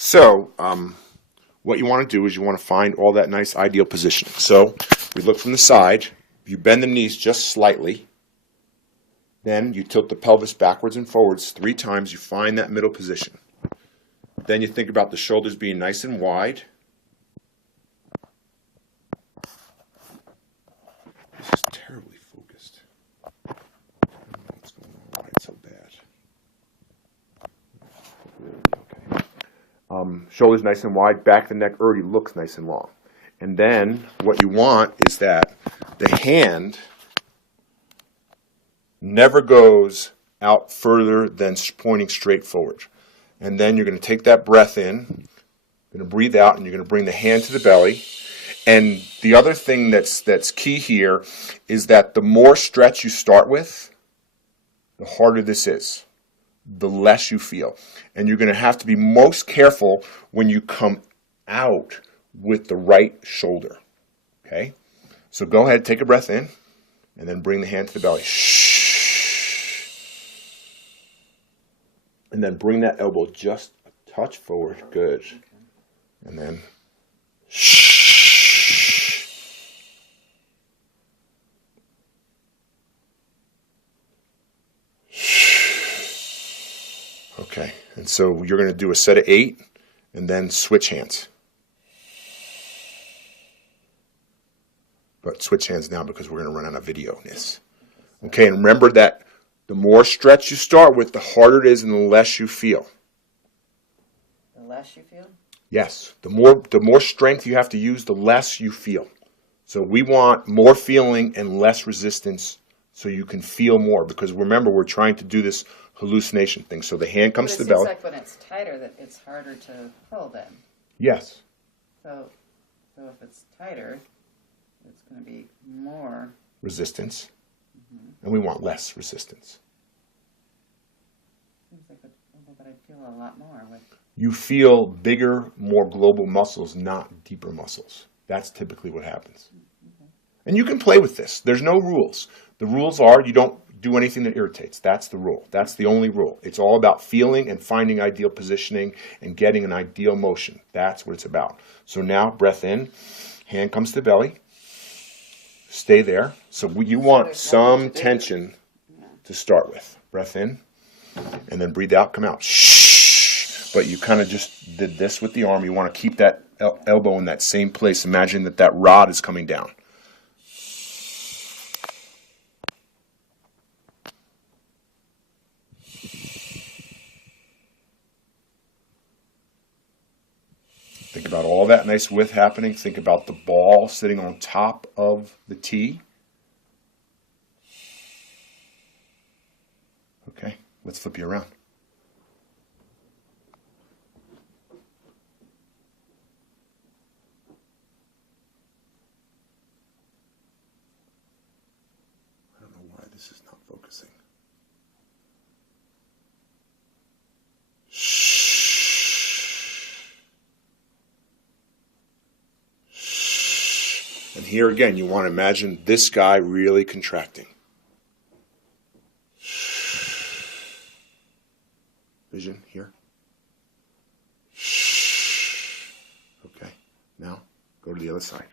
So what you want to do is you want to find all that nice ideal positioning. So we look from the side. You bend the knees just slightly. Then you tilt the pelvis backwards and forwards 3 times. You find that middle position. Then you think about the shoulders being nice and wide. This is terribly focused. I don't know what's going on. Why it's so bad. Okay. Shoulders nice and wide. Back of the neck already looks nice and long. And then what you want is that the hand never goes out further than pointing straight forward. And then you're going to take that breath in, you're going to breathe out, and you're going to bring the hand to the belly. And the other thing that's key here is that the more stretch you start with, the harder this is, the less you feel. And you're going to have to be most careful when you come out with the right shoulder. Okay? So go ahead, take a breath in, and then bring the hand to the belly. And then bring that elbow just a touch forward. Good. And then okay. And so you're going to do a set of 8 and then switch hands. But switch hands now because we're going to run out of video in this. Okay, and remember that the more stretch you start with, the harder it is and the less you feel. The less you feel? Yes. The more strength you have to use, the less you feel. So we want more feeling and less resistance so you can feel more. Because remember, we're trying to do this hallucination thing. So the hand comes to the belly. It seems like when it's tighter that it's harder to pull then. Yes. So if it's tighter, it's going to be more resistance. And we want less resistance. Seems like but I feel a lot more with. You feel bigger, more global muscles, not deeper muscles. That's typically what happens. Okay. And you can play with this. There's no rules. The rules are you don't do anything that irritates. That's the rule. That's the only rule. It's all about feeling and finding ideal positioning and getting an ideal motion. That's what it's about. So now, breath in, hand comes to the belly. Stay there. So you want some tension to start with. Breath in, and then breathe out, come out. Shh. But you kind of just did this with the arm. You want to keep that elbow in that same place. Imagine that rod is coming down. Think about all that nice width happening. Think about the ball sitting on top of the tee. Okay, let's flip you around. I don't know why this is not focusing. And here again, you want to imagine this guy really contracting. Vision here. Okay, now go to the other side.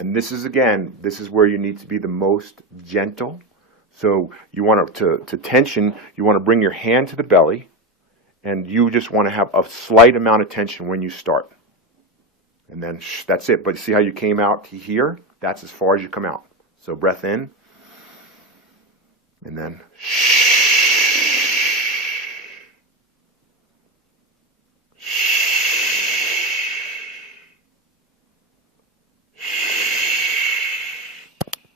And this is, again, this is where you need to be the most gentle. So you want to tension, you want to bring your hand to the belly, and you just want to have a slight amount of tension when you start. And then that's it. But see how you came out to here? That's as far as you come out. So breath in. And then